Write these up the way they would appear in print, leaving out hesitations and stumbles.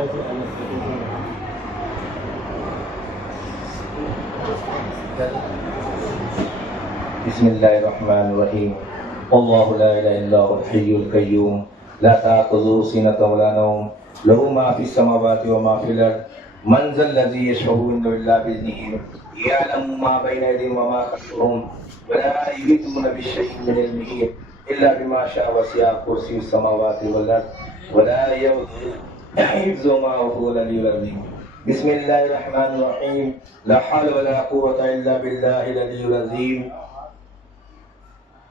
بسم اللہ الرحمن الرحیم اللہ لا الہ الا هو الحی القیوم لا تأخذه سنة ولا نوم له ما في السماوات وما في الأرض من ذا الذي يشفع عنده إلا بإذنه يعلم ما بين أيديهم وما خلفهم ولا يحيطون بشيء من علمه إلا بما شاء وسع كرسيه السماوات والأرض ولا يؤوده حفظهما وهو العلي العظيم بسم الله الرحمن الرحيم لا حول ولا قوة إلا بالله العلي العظيم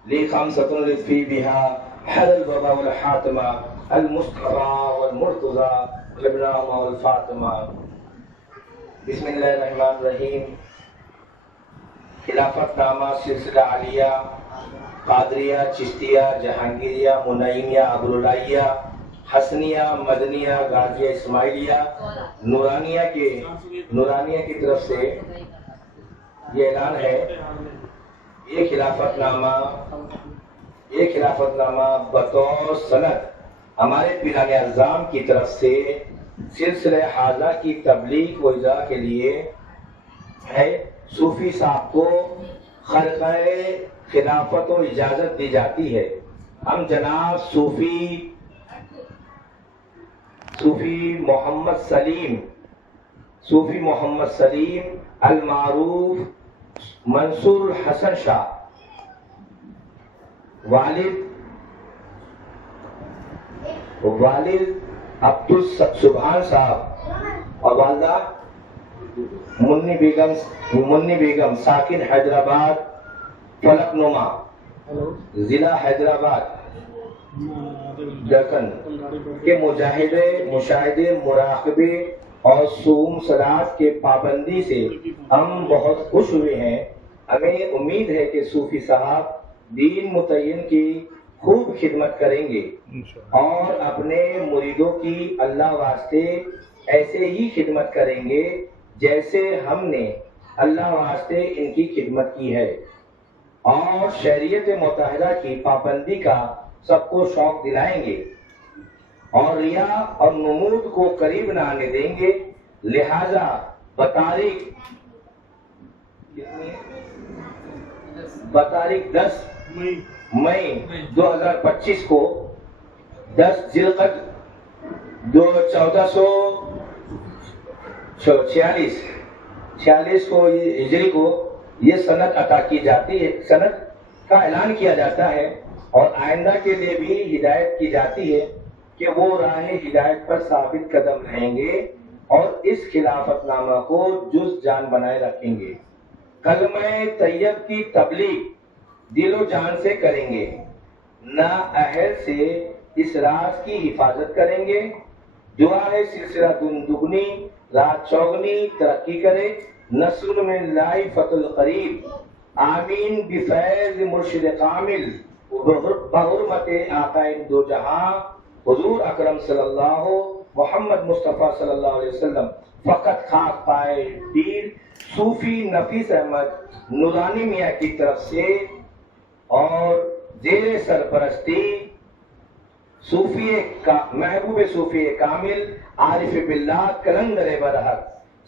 لي خمسة رزقي بها حل الوباء والحاتمة المصطفى والمرتضى والإبراهيم والفاطمة بسم الله الرحمن الرحيم خلافت نامہ سلسلہ علیہ قادریہ چشتیہ جہانگیریہ منعیمیہ ابراللہیہ حسنیہ مدنیہ غازیہ اسماعیلیہ نورانیہ کی طرف سے یہ اعلان ہے یہ خلافت نامہ بطور سند ہمارے پیران اعظام کی طرف سے سلسلہ حاضہ کی تبلیغ و اجرا کے لیے ہے۔ صوفی صاحب کو خرقہ خلافت و اجازت دی جاتی ہے۔ ہم جناب صوفی محمد سلیم المعروف منصور الحسن شاہ والد عبد السبحان صاحب اور والدہ منی بیگم ساکن حیدرآباد فلک نما ضلع حیدرآباد دکن کے مشاہدے مراقبے اور صوم صلات کے پابندی سے ہم بہت خوش ہوئے ہیں۔ ہمیں امید ہے کہ صوفی صاحب دین متعین کی خوب خدمت کریں گے اور اپنے مریدوں کی اللہ واسطے ایسے ہی خدمت کریں گے جیسے ہم نے اللہ واسطے ان کی خدمت کی ہے، اور شریعت متحدہ کی پابندی کا سب کو شوق دلائیں گے اور ریا اور نمود کو قریب نہ آنے دیں گے۔ لہذا بتاریخ 10 مئی 2025 کو 10 ذوالقعدہ 1446 کو ہجری کو یہ سند عطا کی جاتی ہے، سند کا اعلان کیا جاتا ہے اور آئندہ کے لیے بھی ہدایت کی جاتی ہے کہ وہ راہ ہدایت پر ثابت قدم رہیں گے اور اس خلافت نامہ کو جز جان بنائے رکھیں گے۔ کلمہ طیب کی تبلیغ دل و جان سے کریں گے، نااہل سے اس راز کی حفاظت کریں گے۔ دعا ہے سلسلہ دگنی رات چوگنی ترقی کرے، نصر میں لائی فتح القریب، آمین بفیض مرشد کامل، بحرمت آقا دو جہاں حضور اکرم صلی اللہ محمد مصطفیٰ صلی اللہ علیہ وسلم۔ فقط خاک پائے پیر صوفی نفیس احمد نورانی میاں کی طرف سے اور زیر سرپرستی محبوب صوفی کامل عارف باللہ کلندر برحق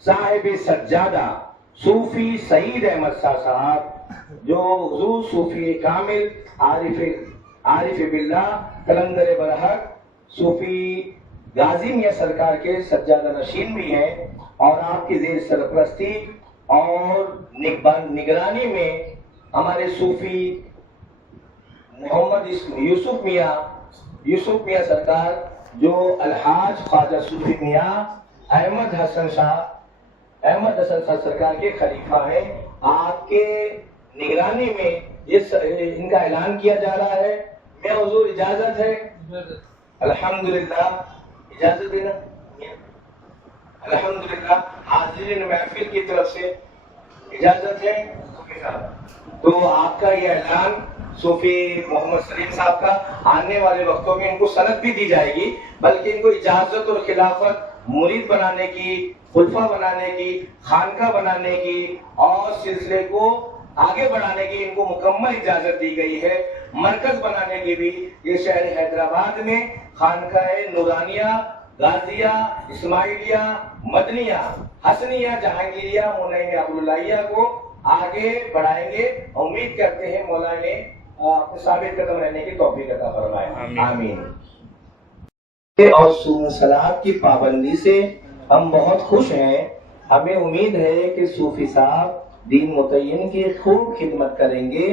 صاحب سجادہ صوفی سعید احمد شاہ صاحب، جو حضور صوفی کامل عارف باللہ کلندر برحق صوفی غازی میاں سرکار کے سجادہ نشین بھی ہیں، اور آپ کی زیر سرپرستی اور نگرانی میں ہمارے صوفی محمد یوسف میاں سرکار، جو الحاج خواجہ صوفی میاں احمد حسن شاہ سرکار کے خلیفہ ہیں، آپ کے نگرانی میں ان کا اعلان کیا جا رہا ہے۔ میں حضور اجازت ہے؟ الحمدللہ اجازت دینا، الحمدللہ حاضرین محفل کی طرف سے اجازت ہے۔ تو آپ کا یہ اعلان صوفی محمد سلیم صاحب کا آنے والے وقتوں میں ان کو سند بھی دی جائے گی، بلکہ ان کو اجازت اور خلافت مرید بنانے کی، خلفہ بنانے کی، خانقاہ بنانے کی اور سلسلے کو آگے بڑھانے کی ان کو مکمل اجازت دی گئی ہے۔ مرکز بنانے کی بھی یہ شہر حیدرآباد میں خانقاہ نورانیہ غازیہ، اسماعیلیہ، مدنیہ، حسنیہ، جہانگیریہ، منعین عبداللہیہ کو آگے بڑھائیں گے. امید کرتے ہیں مولا نے اپنے ثابت قدم رہنے کی توفیق عطا فرمائے. آمین. اور صلاۃ کی پابندی سے ہم بہت خوش ہیں. ہمیں امید ہے کہ صوفی صاحب دین متعین کی خوب خدمت کریں گے.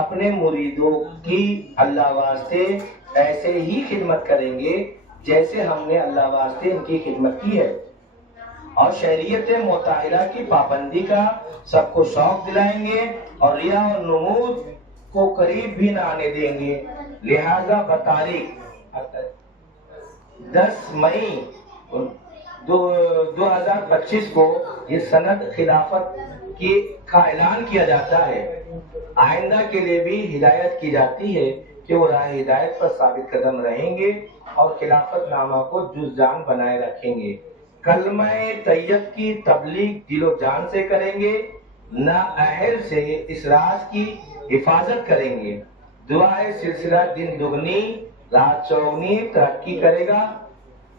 اپنے مریدوں کی اللہ واسطے ایسے ہی خدمت کریں گے جیسے ہم نے اللہ واسطے ان کی خدمت کی ہے. اور شریعت مطہرہ کی پابندی کا سب کو شوق دلائیں گے اور ریا اور نمود کو قریب بھی نہ آنے دیں گے. لہذا بتاریخ 10 مئی 2025 کو یہ سند خلافت کا اعلان کیا جاتا ہے. آئندہ کے لیے بھی ہدایت کی جاتی ہے کہ وہ راہ ہدایت پر ثابت قدم رہیں گے اور خلافت نامہ کو جز جان بنائے رکھیں گے. کلمہ طیب کی تبلیغ دل و جان سے کریں گے. نااہل سے اس راز کی حفاظت کریں گے. دعائے سلسلہ دن دگنی رات چوگنی ترقی کرے گا.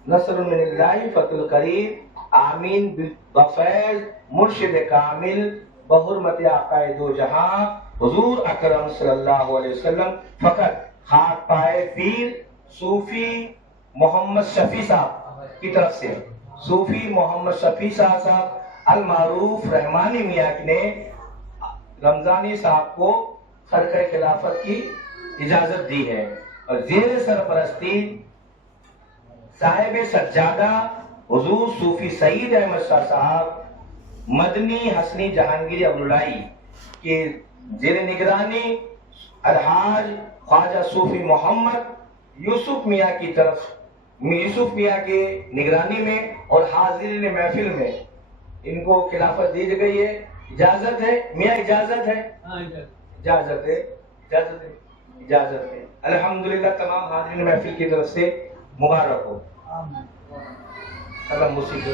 نصر من اللہ فتح قریب. آمین. بفیض مرشد کامل بحرمت آقا دو جہاں حضور اکرم صلی اللہ علیہ وسلم. فقط خاک پائے پیر صوفی محمد شفیع صاحب کی طرف سے صوفی محمد شفیع صاحب المعروف رحمانی میاں نے رمضانی صاحب کو خرقہ خلافت کی اجازت دی ہے اور زیر سرپرستی صاحب سجادہ حضور صوفی سعید احمد شاہ صاحب مدنی حسنی جہانگیری عبداللہی کے زیر نگرانی الحاج خواجہ صوفی محمد یوسف میاں کی طرف یوسف میاں کے نگرانی میں اور حاضرین محفل میں ان کو خلافت دی گئی ہے. اجازت ہے میاں؟ اجازت ہے؟ اجازت ہے. اجازت ہے. اجازت ہے. الحمدللہ تمام حاضرین محفل کی طرف سے مبارک ہو. قدم موسیقی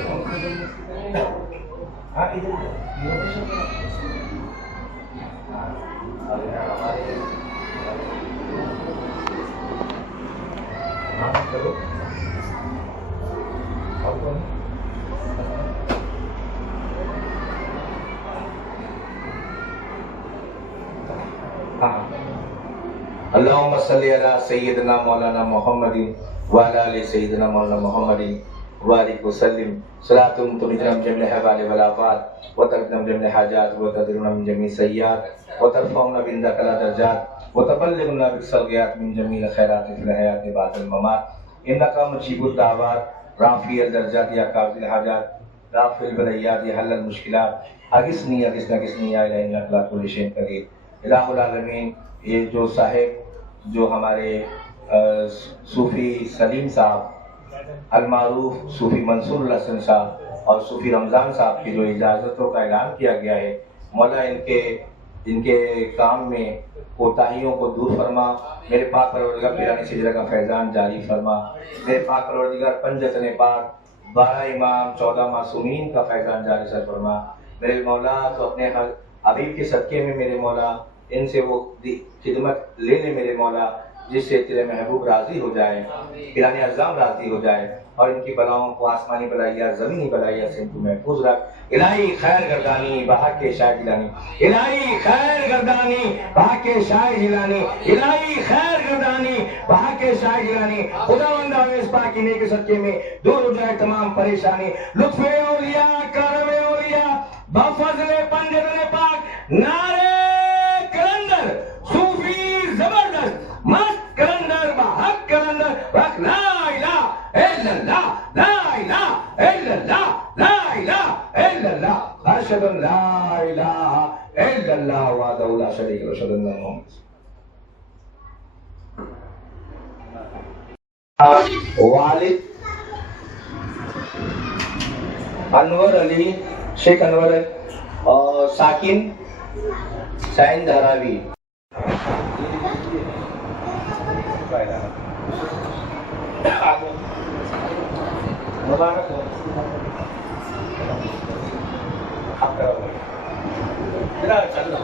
چلو اللہم صلی علی سیدنا مولانا محمد وعلی آل سیدنا مولانا محمد وبارک وسلم. صلاۃ تنجینا من جمیع الاحوال والآفات وتقضینا من جمیع الحاجات وتدرنا من جمیع السیئات وترفعنا عندک اعلی درجات وتبلغنا بالصالحات من جمیع الخیرات فی الحیاۃ بعد الممات. انک مجیب الدعوات رافع الدرجات یا قاضی الحاجات رافع البلیات یا حل المشکلات. اغثنی اغثنا اغثنی یا الہی انک علی کل شیء قدیر. الہ العالمین. یہ جو صاحب جو ہمارے صوفی سلیم صاحب المعروف صوفی منصور الحسن صاحب اور صوفی رمضان صاحب کی جو اجازتوں کا اعلان کیا گیا ہے، مولا ان کے کام میں کوتاہیوں کو دور فرما. میرے پاک پروردگار پیرانی سجدہ کا فیضان جاری فرما. میرے پاک پروردگار پنجتن پاک 12 امام 14 معصومین کا فیضان جاری سر فرما. میرے مولا تو اپنے حبیب کے صدقے میں میرے مولا ان سے وہ خدمت لے لے میرے مولا جس سے تیرے محبوب راضی ہو جائے، پیرانی اعظم راضی ہو جائے اور ان کی بلاؤں کو آسمانی بلائیہ زمینی بلائیہ سے ان کو محفوظ رکھ. الہی خیر گردانی بحق شاہ جیلانی. الہی خیر گردانی بحق شاہ جیلانی. الہی خیر گردانی بحق شاہ جیلانی. خداوند اس پاک کی نیک صدقے میں دور ہو جائے تمام پریشانی. لطف اولیاء کرم اولیاء بفضل پنجتن پاک. نعرے کلندر صوفی زبردست مست کلندر بحق کلندر بحق لا الہ الا اللہ لا الہ الا اللہ لا الہ الا اللہ اشہد ان لا الہ الا اللہ وحدہ لا شریک لہ اشہد ان محمد. والد انور علی شیخ انور اور ساکن سائن دھراوی. مبارک ہو. چل رہا